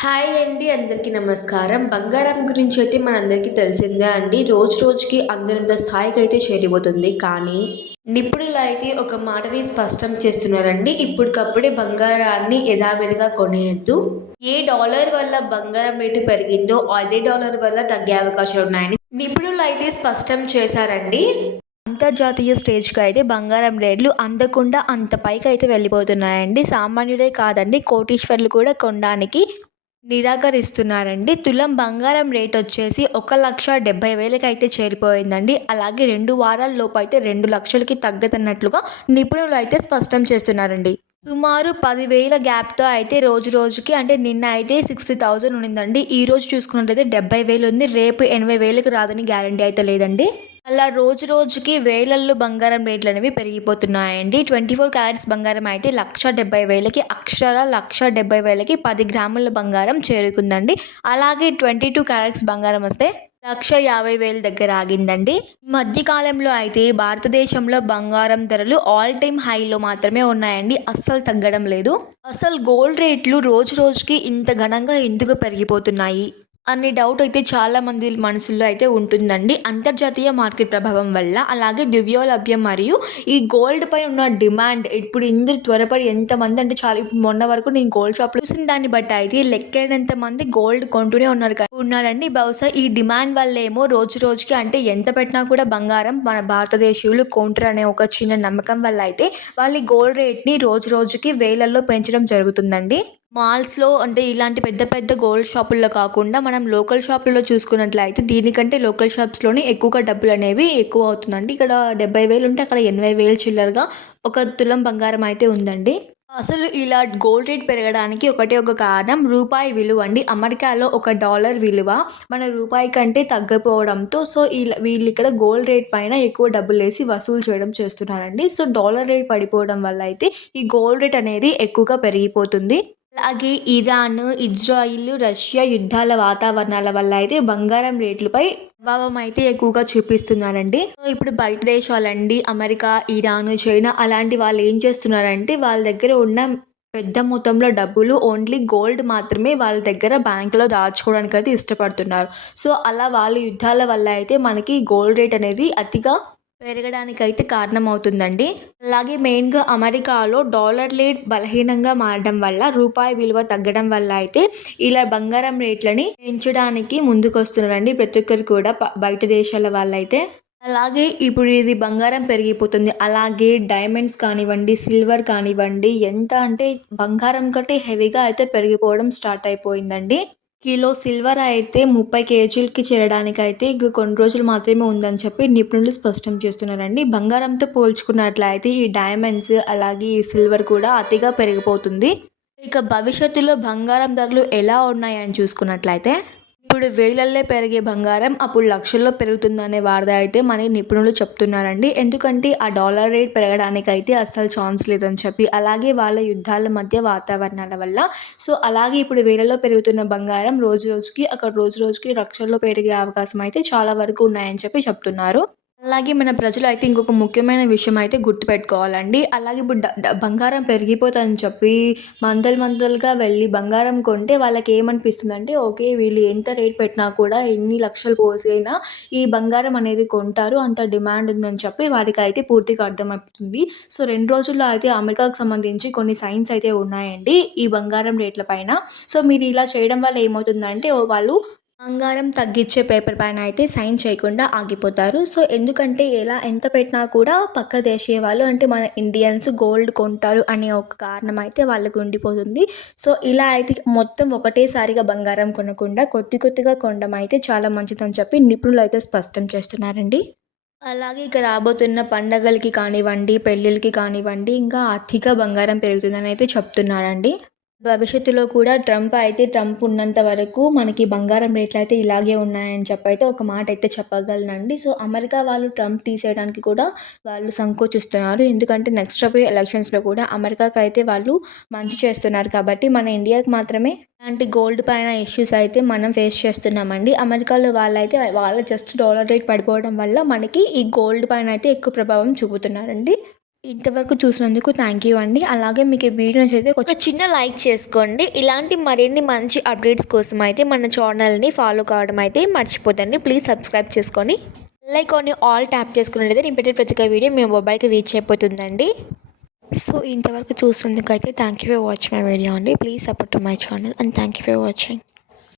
Hi అండి అందరికీ నమస్కారం. బంగారం గురించి అయితే మనందరికీ తెలిసిందే అండి. రోజు రోజుకి అందరంత స్థాయికి అయితే చేరిపోతుంది. కానీ నిపుణులు అయితే ఒక మాటని స్పష్టం చేస్తున్నారండి. ఇప్పటికప్పుడే బంగారాన్ని యథావిధిగా కొనేయద్దు. ఏ డాలర్ వల్ల బంగారం రేటు పెరిగిందో అదే డాలర్ వల్ల తగ్గే అవకాశాలు ఉన్నాయని నిపుణులు అయితే స్పష్టం చేశారండి. అంతర్జాతీయ స్టేజ్కి అయితే బంగారం రేట్లు అందకుండా అంత పైకి అయితే వెళ్ళిపోతున్నాయండి. సామాన్యులే కాదండి కోటీశ్వర్లు కూడా కొనడానికి నిరాకరిస్తున్నారండి. తులం బంగారం రేట్ వచ్చేసి ఒక లక్ష డెబ్బై వేలకి అయితే చేరిపోయిందండి. అలాగే రెండు వారాల లోపు అయితే రెండు లక్షలకి తగ్గదన్నట్లుగా నిపుణులు అయితే స్పష్టం చేస్తున్నారండి. సుమారు పదివేల గ్యాప్తో అయితే రోజు రోజుకి అంటే నిన్న అయితే సిక్స్టీ థౌజండ్ ఉండిందండి ఈ రోజు చూసుకున్నట్లయితే డెబ్బై వేలు ఉంది. రేపు ఎనభై వేలకు రాదని గ్యారంటీ అయితే లేదండి. అలా రోజు రోజుకి వేలల్లో బంగారం రేట్లు అనేవి పెరిగిపోతున్నాయండి. ట్వంటీ ఫోర్ క్యారెట్స్ బంగారం అయితే లక్ష డెబ్బై వేలకి అక్షర లక్ష డెబ్బై వేలకి పది గ్రాముల బంగారం చేరుకుందండి. అలాగే ట్వంటీ టూ క్యారెట్స్ బంగారం వస్తే లక్ష యాభై వేల దగ్గర ఆగిందండి. మధ్యకాలంలో అయితే భారతదేశంలో బంగారం ధరలు ఆల్ టైమ్ హైలో మాత్రమే ఉన్నాయండి. అస్సలు తగ్గడం లేదు. అసలు గోల్డ్ రేట్లు రోజు రోజుకి ఇంత ఘనంగా ఎందుకు పెరిగిపోతున్నాయి? అనే డౌట్ అయితే చాలామంది మనసుల్లో అయితే ఉంటుందండి. అంతర్జాతీయ మార్కెట్ ప్రభావం వల్ల అలాగే దివ్యోలభ్యం మరియు ఈ గోల్డ్ పై ఉన్న డిమాండ్ ఇప్పుడు ఇందులో త్వరపడి ఎంతమంది అంటే చాలా ఇప్పుడు మొన్న వరకు నేను గోల్డ్ షాప్లో చూసిన దాన్ని బట్టి అయితే లెక్కైనంత మంది గోల్డ్ కొంటూనే ఉన్నారు కదా- ఉన్నారండి. బహుశా ఈ డిమాండ్ వల్ల ఏమో రోజు రోజుకి అంటే ఎంత పెట్టినా కూడా బంగారం మన భారతదేశీయులు కొంటారు అనే ఒక చిన్న నమ్మకం వల్ల అయితే వాళ్ళు గోల్డ్ రేట్ని రోజు రోజుకి వేలల్లో పెంచడం జరుగుతుందండి. మాల్స్లో అంటే ఇలాంటి పెద్ద పెద్ద గోల్డ్ షాపుల్లో కాకుండా మనం లోకల్ షాపుల్లో చూసుకున్నట్లయితే దీనికంటే లోకల్ షాప్స్లోనే ఎక్కువగా డబ్బులు అనేవి ఎక్కువ అవుతుందండి. ఇక్కడ డెబ్బై వేలు ఉంటే అక్కడ ఎనభై వేలు చిల్లరగా ఒక తులం బంగారం అయితే ఉందండి. అసలు ఇలా గోల్డ్ రేట్ పెరగడానికి ఒకటే ఒక కారణం రూపాయి విలువ అండి. అమెరికాలో ఒక డాలర్ విలువ మన రూపాయి కంటే తగ్గిపోవడంతో సో ఇలా వీళ్ళు ఇక్కడ గోల్డ్ రేట్ పైన ఎక్కువ డబ్బులు వేసి వసూలు చేయడం చేస్తున్నారండి. సో డాలర్ రేట్ పడిపోవడం వల్ల అయితే ఈ గోల్డ్ రేట్ అనేది ఎక్కువగా పెరిగిపోతుంది. అలాగే ఇరాన్ ఇజ్రాయిల్ రష్యా యుద్ధాల వాతావరణాల వల్ల అయితే బంగారం రేట్లపై ప్రభావం అయితే ఎక్కువగా చూపిస్తున్నారండి. సో ఇప్పుడు బయట దేశాలండి అమెరికా ఇరాన్ చైనా అలాంటి వాళ్ళు ఏం చేస్తున్నారంటే వాళ్ళ దగ్గర ఉన్న పెద్ద మొత్తంలో డబ్బులు ఓన్లీ గోల్డ్ మాత్రమే వాళ్ళ దగ్గర బ్యాంకులో దాచుకోవడానికి అయితే ఇష్టపడుతున్నారు. సో అలా వాళ్ళ యుద్ధాల వల్ల అయితే మనకి గోల్డ్ రేట్ అనేది అతిగా పెరగడానికి అయితే కారణమవుతుందండి. అలాగే మెయిన్గా అమెరికాలో డాలర్ రేట్ బలహీనంగా మారడం వల్ల రూపాయి విలువ తగ్గడం వల్ల అయితే ఇలా బంగారం రేట్లని పెంచడానికి ముందుకు వస్తున్నారండి ప్రతి ఒక్కరు కూడా బయట దేశాల వాళ్ళైతే. అలాగే ఇప్పుడు ఇది బంగారం పెరిగిపోతుంది. అలాగే డైమండ్స్ కానివ్వండి సిల్వర్ కానివ్వండి ఎంత అంటే బంగారం కంటే హెవీగా అయితే పెరిగిపోవడం స్టార్ట్ అయిపోయిందండి. కిలో సిల్వర్ అయితే ముప్పై కేజీలకి చేరడానికి అయితే ఇక కొన్ని రోజులు మాత్రమే ఉందని చెప్పి నిపుణులు స్పష్టం చేస్తున్నారండి. బంగారంతో పోల్చుకున్నట్లయితే ఈ డైమండ్స్ అలాగే ఈ సిల్వర్ కూడా అతిగా పెరిగిపోతుంది. ఇక భవిష్యత్తులో బంగారం ధరలు ఎలా ఉన్నాయని చూసుకున్నట్లయితే ఇప్పుడు వేలల్లో పెరిగే బంగారం అప్పుడు లక్షల్లో పెరుగుతుందనే వార్త అయితే మన నిపుణులు చెప్తున్నారండి. ఎందుకంటే ఆ డాలర్ రేట్ పెరగడానికి అయితే అస్సలు ఛాన్స్ లేదని చెప్పి అలాగే వాళ్ళ యుద్ధాల మధ్య వాతావరణాల వల్ల. సో అలాగే ఇప్పుడు వేలలో పెరుగుతున్న బంగారం రోజు రోజుకి అక్కడ రోజు రోజుకి లక్షల్లో పెరిగే అవకాశం అయితే చాలా వరకు ఉన్నాయని చెప్పి చెప్తున్నారు. అలాగే మన ప్రజలు అయితే ఇంకొక ముఖ్యమైన విషయం అయితే గుర్తుపెట్టుకోవాలండి. అలాగే ఇప్పుడు బంగారం పెరిగిపోతుందని చెప్పి మందలు మందలుగా వెళ్ళి బంగారం కొంటే వాళ్ళకి ఏమనిపిస్తుందంటే ఓకే వీళ్ళు ఎంత రేట్ పెట్టినా కూడా ఎన్ని లక్షలు పోసి అయినా ఈ బంగారం అనేది కొంటారు అంత డిమాండ్ ఉందని చెప్పి వారికి అయితే పూర్తిగా అర్థమవుతుంది. సో రెండు రోజుల్లో అయితే అమెరికాకు సంబంధించి కొన్ని సైన్స్ అయితే ఉన్నాయండి ఈ బంగారం రేట్ల పైన. సో మీరు ఇలా చేయడం వల్ల ఏమవుతుందంటే వాళ్ళు బంగారం తగ్గించే పేపర్ పైన అయితే సైన్ చేయకుండా ఆగిపోతారు. సో ఎందుకంటే ఎలా ఎంత పెట్టినా కూడా పక్క దేశీయ వాళ్ళు అంటే మన ఇండియన్స్ గోల్డ్ కొంటారు అనే ఒక కారణం అయితే వాళ్ళకు ఉండిపోతుంది. సో ఇలా అయితే మొత్తం ఒకటేసారిగా బంగారం కొనకుండా కొద్ది కొద్దిగా కొనడం అయితే చాలా మంచిదని చెప్పి నిపుణులు అయితే స్పష్టం చేస్తున్నారండి. అలాగే ఇక రాబోతున్న పండగలకి కానివ్వండి పెళ్ళిళ్ళకి కానివ్వండి ఇంకా అతిగా బంగారం పెరుగుతుందని అయితే చెప్తున్నారండి. భవిష్యత్తులో కూడా ట్రంప్ అయితే ట్రంప్ ఉన్నంత వరకు మనకి బంగారం రేట్లు అయితే ఇలాగే ఉన్నాయని చెప్పి అయితే ఒక మాట అయితే చెప్పగలనండి. సో అమెరికా వాళ్ళు ట్రంప్ తీసేయడానికి కూడా వాళ్ళు సంకోచిస్తున్నారు. ఎందుకంటే నెక్స్ట్ రాబోయే ఎలక్షన్స్లో కూడా అమెరికాకి అయితే వాళ్ళు మంచి చేస్తున్నారు కాబట్టి మన ఇండియాకి మాత్రమే అలాంటి గోల్డ్ పైన ఇష్యూస్ అయితే మనం ఫేస్ చేస్తున్నామండి. అమెరికాలో వాళ్ళైతే వాళ్ళ జస్ట్ డాలర్ రేట్ పడిపోవడం వల్ల మనకి ఈ గోల్డ్ పైన అయితే ఎక్కువ ప్రభావం చూపుతున్నారండి. ఇంతవరకు చూసినందుకు థ్యాంక్ యూ అండి. అలాగే మీకు ఈ వీడియో నచ్చితే ఒక చిన్న లైక్ చేసుకోండి. ఇలాంటి మరిన్ని మంచి అప్డేట్స్ కోసం అయితే మన ఛానల్ని ఫాలో కావడం అయితే మర్చిపోతండి. ప్లీజ్ సబ్స్క్రైబ్ చేసుకొని లైక్ కొన్ని ఆల్ ట్యాప్ చేసుకున్నట్లయితే నేను పెట్టే ప్రతి ఒక్క వీడియో మీ మొబైల్కి రీచ్ అయిపోతుందండి. సో ఇంతవరకు చూసినందుకు అయితే thank you for watching my video అండి. Please support my channel and thank you for watching